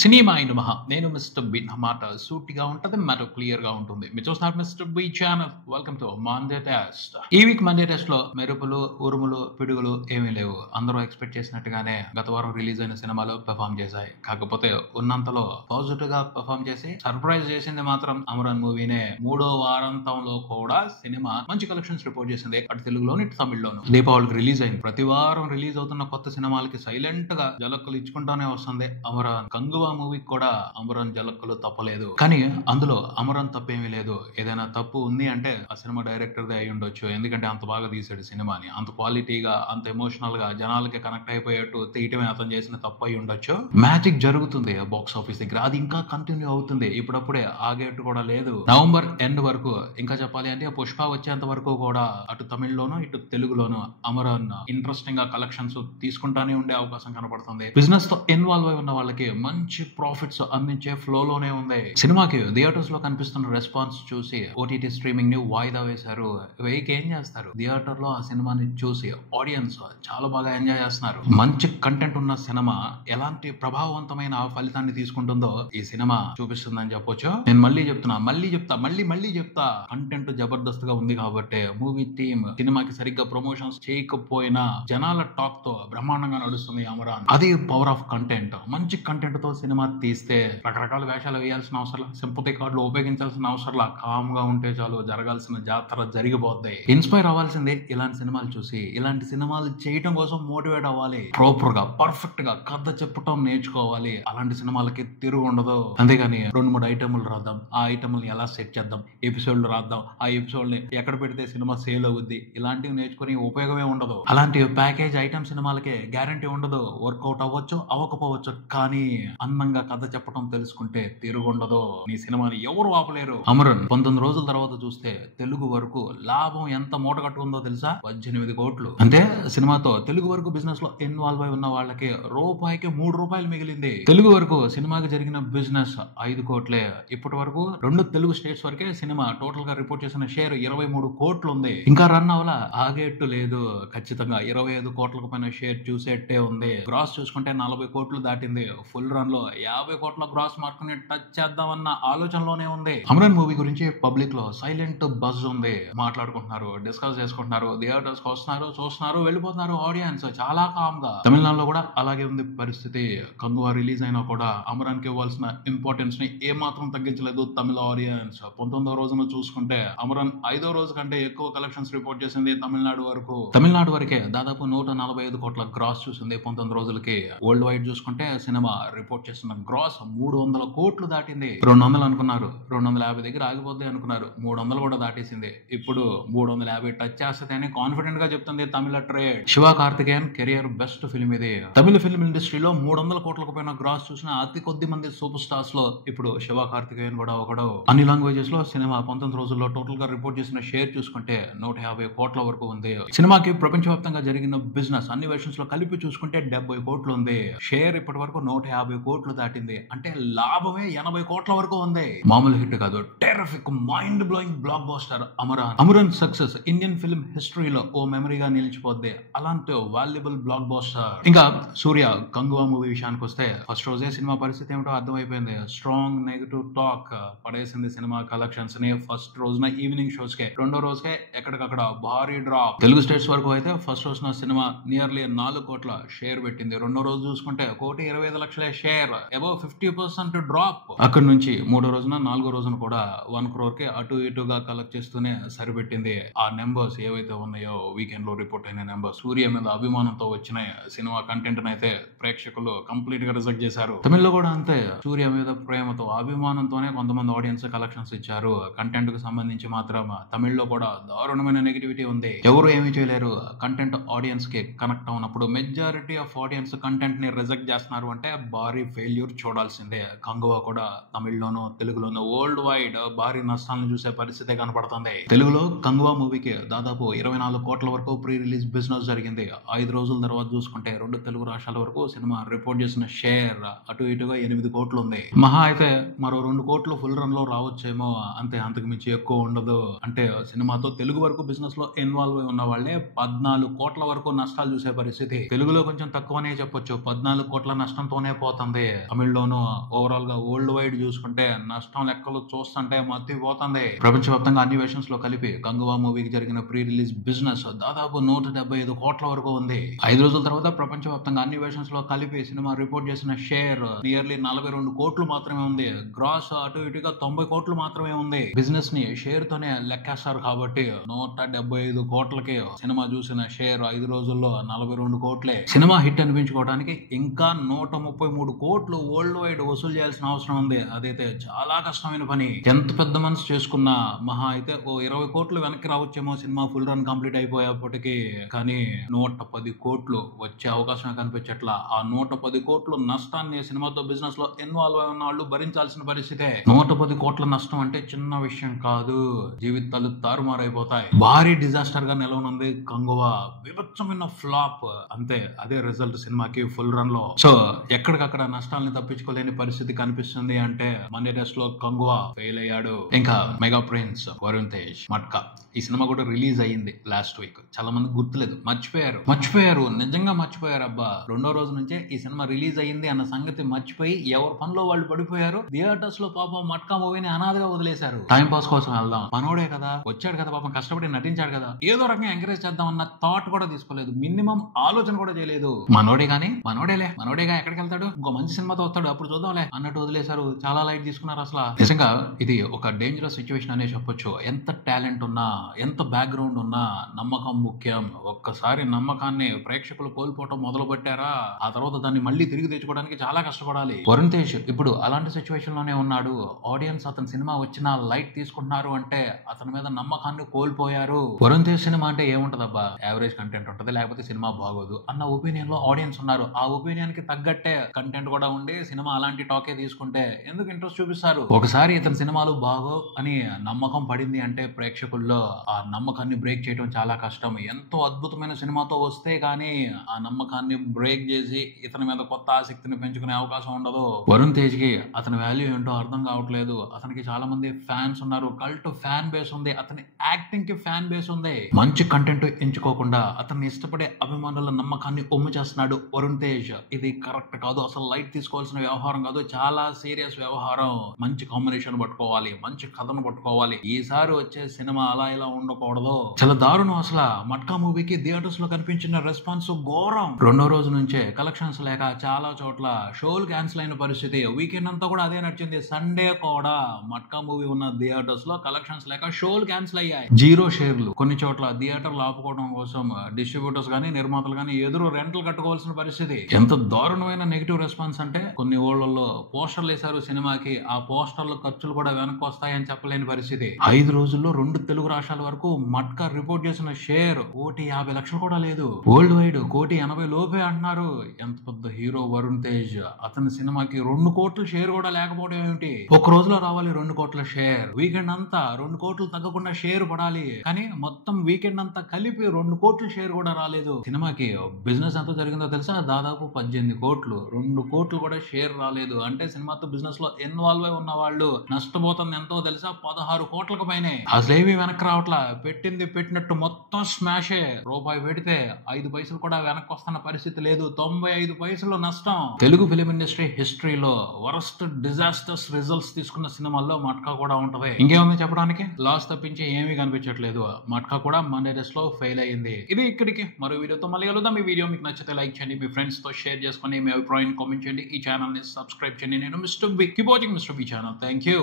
Cinema అయిన మహా నేను మిస్టర్ బి నా మాట సూటిగా ఉంటది, మాట క్లియర్ గా ఉంటుంది. మీరు చూస్తున్నారు mister B channel. Welcome to Monday test. ఈ వీక్ మండే టెస్ట్ లో మెరుపులు, ఉరుములు, పిడుగులు ఏమీ లేవు. అందరూ ఎక్స్పెక్ట్ చేసినట్టుగానే గత వారం రిలీజ్ అయిన సినిమాలు పెర్ఫామ్ చేశాయి. కాకపోతే ఉన్నంతలో పాజిటివ్ గా పెర్ఫామ్ చేసి సర్ప్రైజ్ చేసింది మాత్రం అమరన్ మూవీనే. మూడో వారాంతంలో కూడా సినిమా మంచి కలెక్షన్స్ రిపోర్ట్ చేసింది. అటు తెలుగులోను ఇటు తమిళ్లోను. దీపావళికి రిలీజ్ అయింది. ప్రతి వారం రిలీజ్ అవుతున్న కొత్త సినిమాలకి సైలెంట్ గా జలక్కులు ఇచ్చుకుంటానే వస్తుంది అమరన్. కంగువా మూవీకి కూడా అమరన్ జలక్కులు తప్పలేదు. కానీ అందులో అమరన్ తప్పేమీ లేదు. ఏదైనా తప్పు ఉంది అంటే ఆ సినిమా డైరెక్టర్ దే అయి ఉండొచ్చు. ఎందుకంటే అంత బాగా తీసాడు సినిమాని. అంత క్వాలిటీగా, అంత ఎమోషనల్ గా జనాలకి కనెక్ట్ అయిపోయేట్టు తీయటమే అతను చేసిన తప్పు అయి ఉండొచ్చు. మ్యాజిక్ జరుగుతుంది బాక్స్ ఆఫీస్ దగ్గర. అది ఇంకా కంటిన్యూ అవుతుంది. ఇప్పుడప్పుడే ఆగేట్టు కూడా లేదు. నవంబర్ ఎండ్ వరకు, ఇంకా చెప్పాలి అంటే పుష్ప వచ్చేంత వరకు కూడా అటు తమిళ్లోను ఇటు తెలుగులోను అమరన్ ఇంట్రెస్టింగ్ గా కలెక్షన్స్ తీసుకుంటానే ఉండే అవకాశం కనపడుతుంది. బిజినెస్ తో ఇన్వాల్వ్ అయి ఉన్న వాళ్ళకి మంచి ప్రాఫిట్స్ అందించే ఫ్లో లోనే ఉంది. సినిమాకి థియేటర్స్ లో కనిపిస్తున్న రెస్పాన్స్ చూసి ఓటీటీ స్ట్రీమింగ్ ని వాయిదా వేశారు. వెయ్యికి ఏం చేస్తారు? థియేటర్ లో ఆ సినిమాని చూసి ఆడియన్స్ చాలా బాగా ఎంజాయ్ చేస్తున్నారు. మంచి కంటెంట్ ఉన్న సినిమా ఎలాంటి ప్రభావవంతమైన ఫలితాన్ని తీసుకుంటుందో ఈ సినిమా చూపిస్తుందని చెప్పొచ్చు. నేను మళ్ళీ చెప్తున్నా, మళ్ళీ చెప్తా కంటెంట్ జబర్దస్త్ గా ఉంది కాబట్టి మూవీ టీమ్ సినిమాకి సరిగ్గా ప్రమోషన్స్ చేయకపోయినా జనాల టాక్ తో బ్రహ్మాండంగా నడుస్తుంది అమరాన్. అది పవర్ ఆఫ్ కంటెంట్. మంచి కంటెంట్ తో సినిమా తీస్తే రకరకాల వేషాలు వేయాల్సిన అవసరం, సింపతి కార్డులు ఉపయోగించాల్సిన అవసరం, కామ్ గా ఉంటే చాలు, జరగాల్సిన జాతర జరిగిపోద్ది. ఇన్స్పైర్ అవ్వాల్సిందే ఇలాంటి సినిమాలు చూసి. ఇలాంటి సినిమాలు చేయటం కోసం మోటివేట్ అవ్వాలి. ప్రాపర్ గా, పర్ఫెక్ట్ గా కథ చెప్పటం నేర్చుకోవాలి. అలాంటి సినిమాలకి తిరుగు ఉండదు. అంతేగాని 2-3 ఐటెంలు రాద్దాం, ఆ ఐటెంలు ఎలా సెట్ చేద్దాం, ఎపిసోడ్లు రాద్దాం, ఆ ఎపిసోడ్ ని ఎక్కడ పెడితే సినిమా సేల్ అవుద్ది, ఇలాంటివి నేర్చుకుని ఉపయోగమే ఉండదు. అలాంటి ప్యాకేజ్ ఐటమ్ సినిమాలకి గ్యారంటీ ఉండదు. వర్కౌట్ అవ్వచ్చు, అవ్వకపోవచ్చు, కానీ అందంగా కథ చెప్పడం తెలుసుకుంటే తిరుగుండదు. నీ సినిమాని ఎవరు ఆపలేరు. అమరన్ 19 రోజుల తర్వాత చూస్తే తెలుగు వరకు లాభం ఎంత మూట కట్టుకుందో తెలుసా? 18 కోట్లు. అంటే సినిమాతో తెలుగు వరకు బిజినెస్ లో ఇన్వాల్వ్ అయి ఉన్న వాళ్ళకి రూపాయికి 3 రూపాయలు మిగిలింది. తెలుగు వరకు సినిమాకి జరిగిన బిజినెస్ 5 కోట్లే. ఇప్పటి వరకు 2 తెలుగు స్టేట్స్ వరకే సినిమా టోటల్ గా రిపోర్ట్ చేసిన షేర్ 23 కోట్లు ఉంది. ఇంకా రన్ అవలా, ఆగేట్టు లేదు. ఖచ్చితంగా 25 కోట్లకు పైన షేర్ చూసేట్టే ఉంది. గ్రాస్ చూసుకుంటే 40 కోట్లు దాటింది. ఫుల్ రన్ లో 50 కోట్ల గ్రాస్ మార్క్ ని టచ్ చేద్దామన్న ఆలోచనలోనే ఉంది. అమరన్ మూవీ గురించి పబ్లిక్ లో సైలెంట్ బజ్ ఉంది. మాట్లాడుకుంటున్నారు, డిస్కస్ చేసుకుంటున్నారు, థియేటర్స్ కి వస్తున్నారు, చూస్తున్నారు, వెళ్ళిపోతున్నారు. ఆడియన్స్ చాలా కామ్ గా. తమిళనాడులో కూడా అలాగే ఉంది పరిస్థితి. కంగువా రిలీజ్ అయినా కూడా అమరన్ కి ఇవ్వాల్సిన ఇంపార్టెన్స్ ని ఏ మాత్రం తగ్గించలేదు తమిళ ఆడియన్స్. 19వ రోజున చూసుకుంటే అమరన్ 5వ రోజు కంటే ఎక్కువ కలెక్షన్స్ రిపోర్ట్ చేసింది తమిళనాడు వరకు. తమిళనాడు వరకే దాదాపు 145 కోట్ల గ్రాస్ చూసింది 19 రోజులకి. వరల్డ్ వైడ్ చూసుకుంటే సినిమా రిపోర్ట్ చేస్తున్న గ్రాస్ 300 కోట్లు దాటింది. 200 అనుకున్నారు, 250 దగ్గర ఆగిపోద్ది అనుకున్నారు, 300 కూడా దాటేసింది. ఇప్పుడు 350 టచ్ చేస్తుంది అని కాన్ఫిడెంట్ గా చెప్తుంది Tamil trade. Siva Karthikeyan career best film ఇది. తమిళ ఫిల్మ్ ఇండస్ట్రీలో 300 కోట్లకు పైన గ్రాస్ చూసిన అతి కొద్ది మంది సూపర్ స్టార్స్ లో ఇప్పుడు శివ కార్తికేయన్ కూడా ఒకడు. అన్ని లాంగ్వేజెస్ లో సినిమా 19 రోజుల్లో టోటల్ గా రిపోర్ట్ చేసిన షేర్ చూసుకుంటే 150 కోట్ల వరకు ఉంది. సినిమాకి ప్రపంచవ్యాప్తంగా జరిగిన బిజినెస్ అన్ని వెర్షన్స్ లో కలిపి చూసుకుంటే 70 కోట్లు ఉంది. షేర్ ఇప్పటి వరకు 150 కోట్లు దాటింది. అంటే లాభమే 80 కోట్ల వరకు ఉంది. మామూలు హిట్ కాదు, terrific mind blowing block buster Amaran. Amaran success Indian film హిస్టరీలో ఓ మెమరీగా నిలిచిపోద్ది. అలాంటి వాల్యుబుల్ బ్లాక్ బస్టర్. ఇంకా సూర్య కంగువా మూవీ విషయానికి వస్తే ఫస్ట్ రోజే సినిమా పరిస్థితి ఏమిటో అర్థమైపోయింది. స్ట్రాంగ్ నెగటివ్ టాక్ పడేసింది సినిమా కలెక్షన్స్ ని. ఫస్ట్ రోజున ఈవినింగ్ షోస్ కే, రెండో రోజుకే ఎక్కడికక్కడ భారీ డ్రాప్. తెలుగు స్టేట్స్ వరకు అయితే ఫస్ట్ రోజున సినిమా నియర్లీ 4 కోట్ల షేర్ పెట్టింది. రెండో రోజు చూసుకుంటే 1,25,00,000 షేర్, అబౌవ్ 50% డ్రాప్. అక్కడ నుంచి మూడో రోజున, నాలుగో రోజున కూడా 1 crore కి అటు ఇటుగా కలెక్ట్ చేస్తూనే సరిపెట్టింది. ఆ నెంబర్స్ ఏవైతే ఉన్నాయో వీకెండ్ లో రిపోర్ట్ అయిన నెంబర్, సూర్య మీద అభిమానంతో వచ్చిన సినిమా కంటెంట్ అయితే ప్రేక్షకులు కంప్లీట్ గా రిజెక్ట్ చేశారు. తమిళ్లో కూడా అంతే. సూర్య మీద ప్రేమతో, అభిమానంతోనే కొంతమంది ఆడియన్స్ కలెక్షన్స్ ఇచ్చారు. కంటెంట్ కు సంబంధించి మాత్రం తమిళ్లో కూడా దారుణమైన నెగిటివిటీ ఉంది. ఎవరు ఏమీ చేయలేరు. కంటెంట్ ఆడియన్స్ కి కనెక్ట్ అవునప్పుడు మెజారిటీ ఆఫ్ ఆడియన్స్ కంటెంట్ ని రిజెక్ట్ చేస్తున్నారు అంటే భారీ ఫెయిల్యూర్ చూడాల్సిందే. కంగువా కూడా తమిళ్లోనూ తెలుగులోనూ వరల్డ్ వైడ్ భారీ నష్టాలను చూసే పరిస్థితి కనపడుతుంది. తెలుగులో కంగువా మూవీకి దాదాపు 24 కోట్ల వరకు ప్రీ రిలీజ్ బిజినెస్ జరిగింది. 5 రోజుల తర్వాత చూసుకుంటే 2 తెలుగు రాష్ట్రాల వరకు సినిమా రిపోర్ట్ చేసిన షేర్ అటు ఇటుగా 8 కోట్లు ఉంది. మహా అయితే మరో 2 కోట్లు ఫుల్ రన్ లో రావచ్చేమో, అంతే, అంతకు మించి ఎక్కువ ఉండదు. అంటే సినిమాతో తెలుగు వరకు బిజినెస్ లో ఇన్వాల్వ్ అయి ఉన్న వాళ్ళే 14 కోట్ల వరకు నష్టాలు చూసే పరిస్థితి. తెలుగులో కొంచెం తక్కువనే చెప్పొచ్చు, 14 కోట్ల నష్టంతోనే పోతుంది. తమిళ్లోనూ ఓవరాల్ గా వరల్డ్ వైడ్ చూసుకుంటే నష్టం లెక్కలు చూస్తుంటే మత్తిపోతుంది. ప్రపంచవ్యాప్తంగా అన్ని వెర్షన్స్ లో కలిపి కంగువా మూవీకి జరిగిన ప్రీ రిలీజ్ బిజినెస్ దాదాపు 175 కోట్ల వరకు ఉంది. 5 రోజుల తర్వాత ప్రపంచవ్యాప్తంగా అన్ని వెర్షన్స్ లో కలిపి సినిమా రిపోర్ట్ చేసిన షేర్ నియర్లీ 42 కోట్లు మాత్రమే ఉంది. గ్రాస్ అటు ఇటుగా 90 కోట్లు మాత్రమే ఉంది. బిజినెస్ ని షేర్ తోనే లెక్కేస్తారు కాబట్టి 175 కోట్లకి సినిమా చూసిన షేర్ 5 రోజుల్లో 42 కోట్లే. సినిమా హిట్ అనిపించుకోవడానికి ఇంకా 133 కోట్లు వరల్డ్ వైడ్ వసూలు చేయాల్సిన అవసరం ఉంది. అదైతే చాలా కష్టమైన పని. ఎంత పెద్ద మనసు చేసుకున్నా మహా అయితే ఓ 20 కోట్లు వెనక్కి రావచ్చేమో సినిమా ఫుల్ రన్ కంప్లీట్ అయిపోయేప్పటికీ. కానీ 110 కోట్లు వచ్చే అవకాశం కనిపించట్లా. ఆ 110 కోట్లు నష్టాన్ని సినిమాతో బిజినెస్ లో ఇన్వాల్వ్ అయి ఉన్న వాళ్ళు భరించాల్సిన పరిస్థితే. 110 కోట్ల నష్టం అంటే చిన్న విషయం కాదు. జీవితాలు తారుమారైపోతాయి. భారీ డిజాస్టర్ గా నిలవనుంది కంగువా. విభత్సమైన ఫ్లాప్ అంతే. అదే రిజల్ట్ సినిమాకి ఫుల్ రన్ లో. సో ఎక్కడికక్కడ నష్టాలను తప్పించుకోలేని పరిస్థితి కనిపిస్తుంది అంటే మండే టెస్ట్ లో కంగువా ఫెయిల్ అయ్యాడు. ఇంకా మెగా ప్రిన్స్ వరుణ్ తేజ్ మట్కా ఈ సినిమా కూడా రిలీజ్ అయ్యింది లాస్ట్ వీక్. చాలా మంది గుర్తులేదు, మర్చిపోయారు నిజంగా మర్చిపోయారు. అబ్బా రెండో రోజు నుంచే ఈ సినిమా రిలీజ్ అయ్యింది అన్న సంగతి మర్చిపోయి ఎవరి పనిలో వాళ్ళు పడిపోయారు. థియేటర్స్ లో పాపం మట్కా మూవీని అనాథగా వదిలేశారు. టైం పాస్ కోసం వెళ్దాం, మనోడే కదా వచ్చాడు కదా పాపం కష్టపడి నటించాడు కదా ఏదో రకంగా ఎంకరేజ్ చేద్దాం అన్న థాట్ కూడా తీసుకోలేదు. మినిమం ఆలోచన కూడా చేయలేదు. మనోడేగా ఎక్కడికి వెళ్తాడు, ఇంకో మంచి సినిమాతో వస్తాడు అప్పుడు చూద్దాంలే అన్నట్టు వదిలేశారు. చాలా లైట్ తీసుకున్నారు. అసలు నిజంగా ఇది ఒక డేంజరస్ సిచ్యువేషన్ అనే చెప్పొచ్చు. ఎంత టాలెంట్ ఉన్నా, ఎంత బ్యాక్గ్రౌండ్ ఉన్నా నమ్మకం ముఖ్యం. ఒక్కసారి నమ్మకాన్ని ప్రేక్షకులు కోల్పోవటం మొదలు పెట్టారా ఆ తర్వాత దాన్ని మళ్ళీ తిరిగి తెచ్చుకోవడానికి చాలా కష్టపడాలి. వరుణ్ తేజ్ ఇప్పుడు అలాంటి సిచ్యువేషన్ లోనే ఉన్నాడు. ఆడియన్స్ అతని సినిమా వచ్చినా లైట్ తీసుకుంటున్నారు అంటే అతని మీద నమ్మకాన్ని కోల్పోయారు. వరుణ్ తేజ్ సినిమా అంటే ఏముంటదబ్బా, యావరేజ్ కంటెంట్ ఉంటది లేకపోతే సినిమా బాగోదు అన్న ఒపీనియన్ లో ఆడియన్స్ ఉన్నారు. ఆ ఒపీనియన్ కి తగ్గట్టే కంటెంట్ కూడా ఉండి సినిమా అలాంటి టాకే తీసుకుంటే ఎందుకు ఇంట్రెస్ట్ చూపిస్తారు. ఒకసారి ఇతని సినిమాలు బాగో అని నమ్మకం పడింది అంటే ప్రేక్షకుల్లో ఆ నమ్మకాన్ని బ్రేక్ చేయడం చాలా కష్టం. ఎంతో అద్భుతమైన సినిమాతో వస్తే గానీ ఆ నమ్మకాన్ని బ్రేక్ చేసి ఇతని మీద కొత్త ఆసక్తిని పెంచుకునే అవకాశం ఉండదు. వరుణ్ తేజ్ కి అతని వాల్యూ ఏంటో అర్థం కావట్లేదు. అతనికి చాలా మంది ఫ్యాన్స్ ఉన్నారు, కల్ట్ ఫ్యాన్ బేస్ ఉంది, అతని యాక్టింగ్ కి ఫ్యాన్ బేస్ ఉంది. మంచి కంటెంట్ ఎంచుకోకుండా అతన్ని ఇష్టపడే అభిమానుల నమ్మకాన్ని ఒమ్ము చేస్తున్నాడు వరుణ్ తేజ్. ఇది కరెక్ట్ కాదు. అసలు లైట్ తీసుకోవాల్సిన వ్యవహారం కాదు, చాలా సీరియస్ వ్యవహారం. మంచి కాంబినేషన్ పట్టుకోవాలి, మంచి కథను పట్టుకోవాలి. ఈసారి వచ్చే సినిమా అలా ఇలా ఉండకూడదు. చాలా దారుణం. అసలు మట్కా మూవీకి థియేటర్స్ లో కనిపించిన రెస్పాన్స్ ఘోరం. రెండో రోజు నుంచే కలెక్షన్స్ లేక చాలా చోట్ల షోలు క్యాన్సిల్ అయిన పరిస్థితి. వీకెండ్ అంతా కూడా అదే నడిచింది. సండే కూడా మట్కా మూవీ ఉన్న థియేటర్స్ లో కలెక్షన్స్ లేక షోలు క్యాన్సిల్ అయ్యాయి. 0 షేర్లు. కొన్ని చోట్ల థియేటర్లు ఆపుకోవడం కోసం డిస్ట్రిబ్యూటర్స్ గానీ నిర్మాతలు గానీ ఎదురు రెంట్లు కట్టుకోవాల్సిన పరిస్థితి. ఎంత దారుణమైన నెగిటివ్ రెస్పాన్స్ అంటే కొన్ని ఊళ్ళల్లో పోస్టర్లు వేశారు సినిమాకి, ఆ పోస్టర్ల ఖర్చులు కూడా వెనక్కి వస్తాయని చెప్పలేని పరిస్థితి. 5 రోజుల్లో 2 తెలుగు రాష్ట్రాల వరకు మట్కా రిపోర్ట్ చేసిన షేర్ 1,50 లక్షలు కూడా లేదు. వరల్డ్ వైడ్ 1,80 లోపే అంటున్నారు. ఎంత పెద్ద హీరో వరుణ్ తేజ్, అతని సినిమాకి 2 కోట్ల షేర్ కూడా లేకపోవడం ఏమిటి? ఒక రోజులో రావాలి 2 కోట్ల షేర్. వీకెండ్ అంతా 2 కోట్లు తగ్గకుండా షేర్ పడాలి. కానీ మొత్తం వీకెండ్ అంతా కలిపి 2 కోట్ల షేర్ కూడా రాలేదు. సినిమాకి బిజినెస్ ఎంత జరిగిందో తెలుసా? దాదాపు 18 కోట్లు. 2 కోట్లు కూడా షేర్ రాలేదు. అంటే సినిమాతో బిజినెస్ లో ఇన్వాల్వ్ అయి ఉన్న వాళ్ళు నష్టపోతుంది ఎంతో తెలుసా? 16 కోట్లకు పైనే. అసలేమీ వెనక్కి రావట్లా. పెట్టింది పెట్టినట్టు మొత్తం స్మాషే. రూపాయి పెడితే 5 పైసలు కూడా వెనక్కి వస్తున్న పరిస్థితి లేదు. 95 పైసలు నష్టం. తెలుగు ఫిలిం ఇండస్ట్రీ హిస్టరీలో వరస్ట్ డిజాస్టర్స్ రిజల్ట్స్ తీసుకున్న సినిమాల్లో మట్కా కూడా ఉంటది. ఇంకేముంది చెప్పడానికి? లాస్ తప్పించి ఏమీ కనిపించట్లేదు. మట్కా కూడా మండే టెస్ట్ లో ఫెయిల్ అయ్యింది. ఇది ఇక్కడికి. మరో వీడియోతో మళ్ళీ కలుద్దాం. ఈ వీడియో మీకు నచ్చితే లైక్ చేయండి, మీ ఫ్రెండ్స్ తో షేర్ చేసుకుని మీ అభిప్రాయాన్ని కామెంట్ చేయండి. ఈ ఛానల్ ని సబ్స్క్రైబ్ చేయండి. నేను mister B. Keep watching mister B channel. Thank you.